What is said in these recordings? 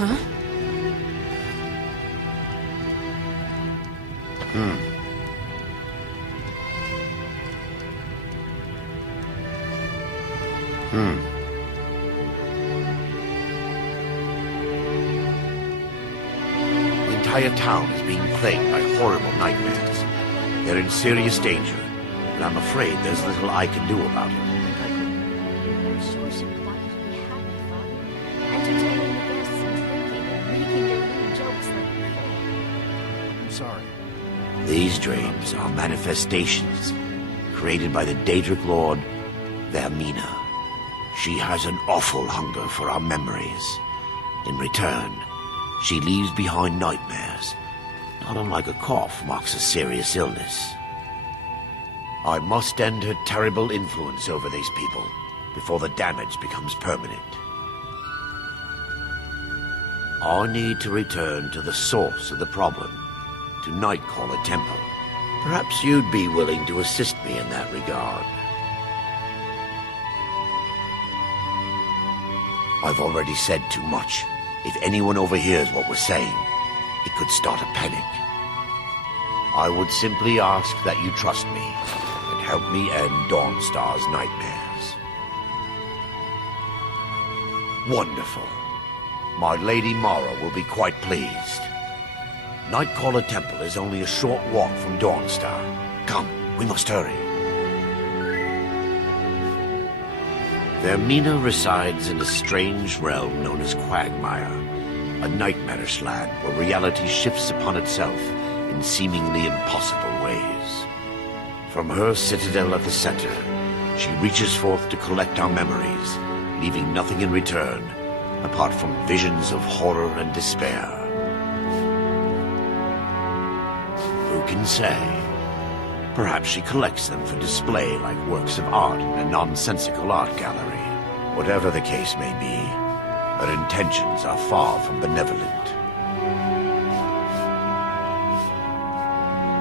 Huh? The entire town is being plagued by horrible nightmares. They're in serious danger, and I'm afraid there's little I can do about it. I'm sure she would want you to be happy, Father. Entertaining the guests and drinking and making their little jokes like before. I'm sorry. These dreams are manifestations created by the Daedric Lord, Vermina. She has an awful hunger for our memories. In return, she leaves behind nightmares, not unlike a cough marks a serious illness. I must end her terrible influence over these people before the damage becomes permanent. I need to return to the source of the problem, to Nightcaller Temple. Perhaps you'd be willing to assist me in that regard. I've already said too much. If anyone overhears what we're saying, it could start a panic. I would simply ask that you trust me and help me end Dawnstar's nightmares. Wonderful. My Lady Mara will be quite pleased. Nightcaller Temple is only a short walk from Dawnstar. Come, we must hurry. Vermina resides in a strange realm known as Quagmire, a nightmarish land where reality shifts upon itself in seemingly impossible ways. From her citadel at the center, she reaches forth to collect our memories, leaving nothing in return apart from visions of horror and despair. Who can say? Perhaps she collects them for display like works of art in a nonsensical art gallery. Whatever the case may be, her intentions are far from benevolent.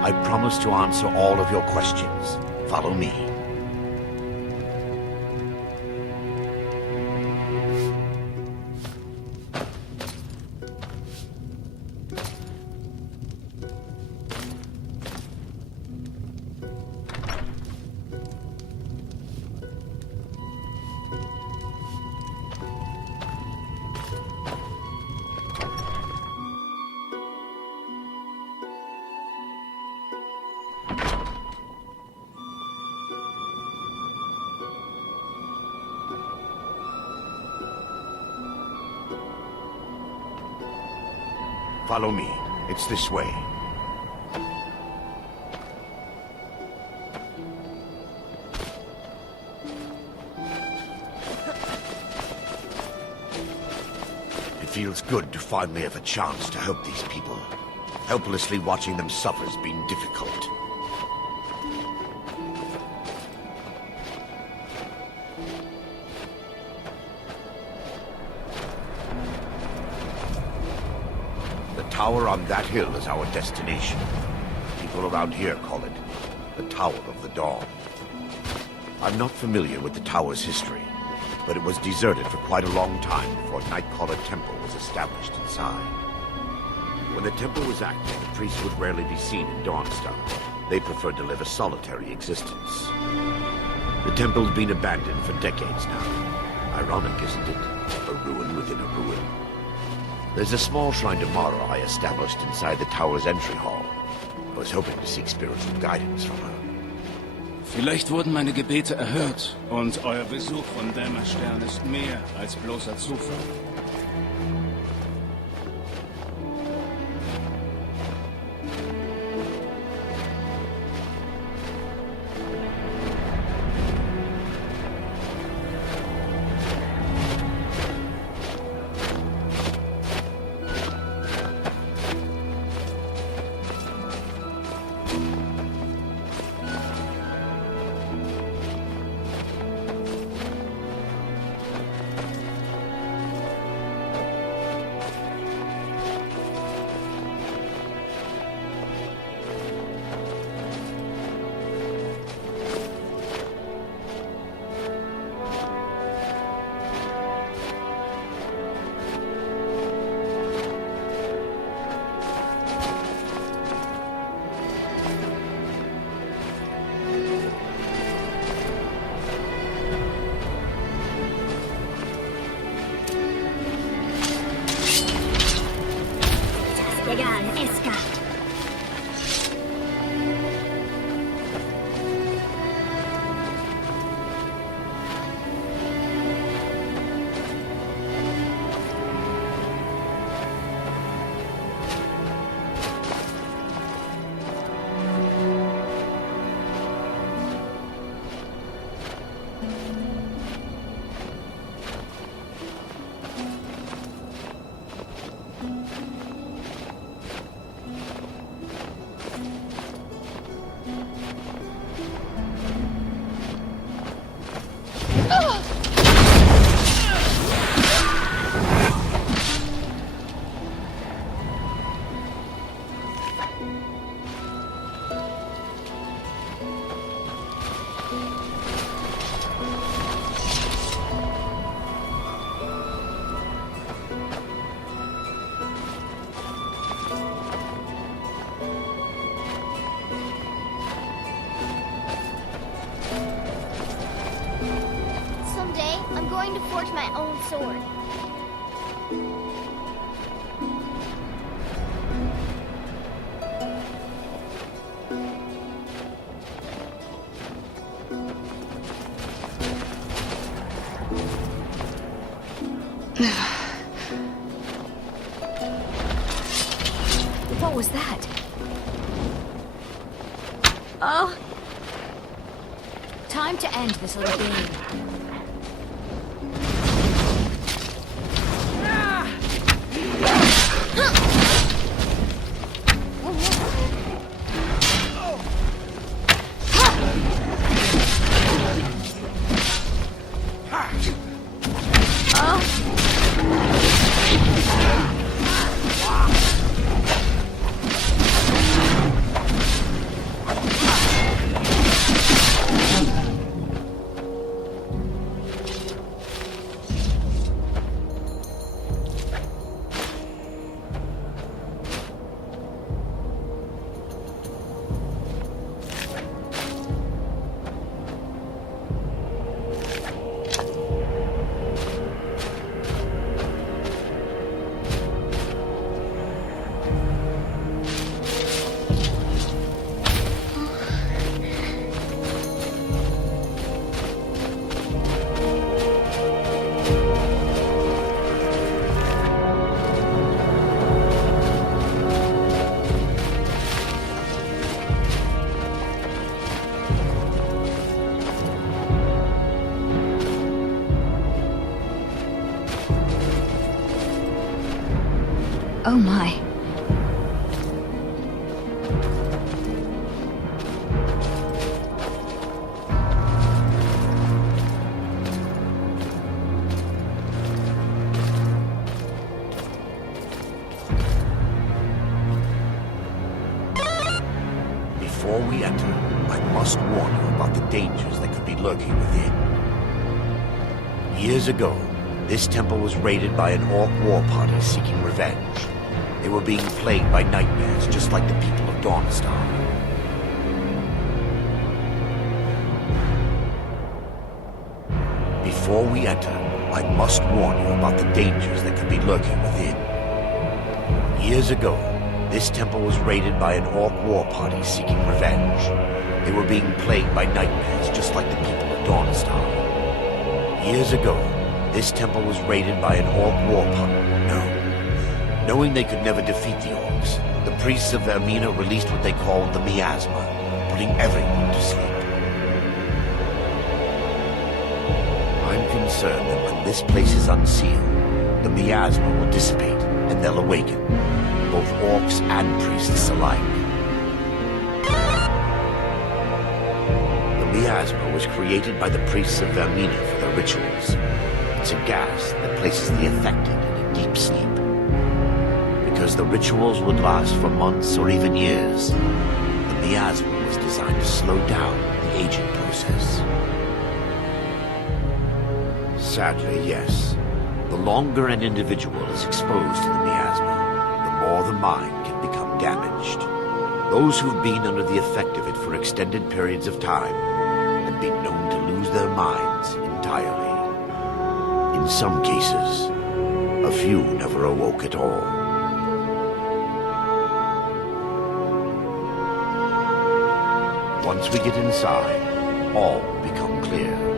I promise to answer all of your questions. Follow me. Follow me. It's this way. It feels good to finally have a chance to help these people. Helplessly watching them suffer has been difficult. The tower on that hill is our destination. People around here call it the Tower of the Dawn. I'm not familiar with the tower's history, but it was deserted for quite a long time before Nightcaller Temple was established inside. When the temple was active, the priests would rarely be seen in Dawnstar. They preferred to live a solitary existence. The temple's been abandoned for decades now. Ironic, isn't it? A ruin within a ruin. There's a small shrine to Mara I established inside the tower's entry hall. I was hoping to seek spiritual guidance from her. Vielleicht wurden meine Gebete erhört und euer Besuch von Dämmerstern ist mehr als bloßer Zufall. Someday, I'm going to forge my own sword. What was that? Oh! Time to end this little game. Oh my. Before we enter, I must warn you about the dangers that could be lurking within. Years ago, this temple was raided by an orc war party seeking revenge. They were being plagued by nightmares, just like the people of Dawnstar. Before we enter, I must warn you about the dangers that could be lurking within. Years ago, this temple was raided by an orc war party seeking revenge. They were being plagued by nightmares, just like the people of Dawnstar. Years ago, this temple was raided by an orc war party. No. Knowing they could never defeat the orcs, the priests of Vermina released what they called the miasma, putting everyone to sleep. I'm concerned that when this place is unsealed, the miasma will dissipate and they'll awaken, both orcs and priests alike. The miasma was created by the priests of Vermina for their rituals. It's a gas that places the affected in a deep sleep. Because the rituals would last for months or even years, the miasma was designed to slow down the aging process. Sadly, yes. The longer an individual is exposed to the miasma, the more the mind can become damaged. Those who've been under the effect of it for extended periods of time have been known to lose their minds entirely. In some cases, a few never awoke at all. Once we get inside, all will become clear.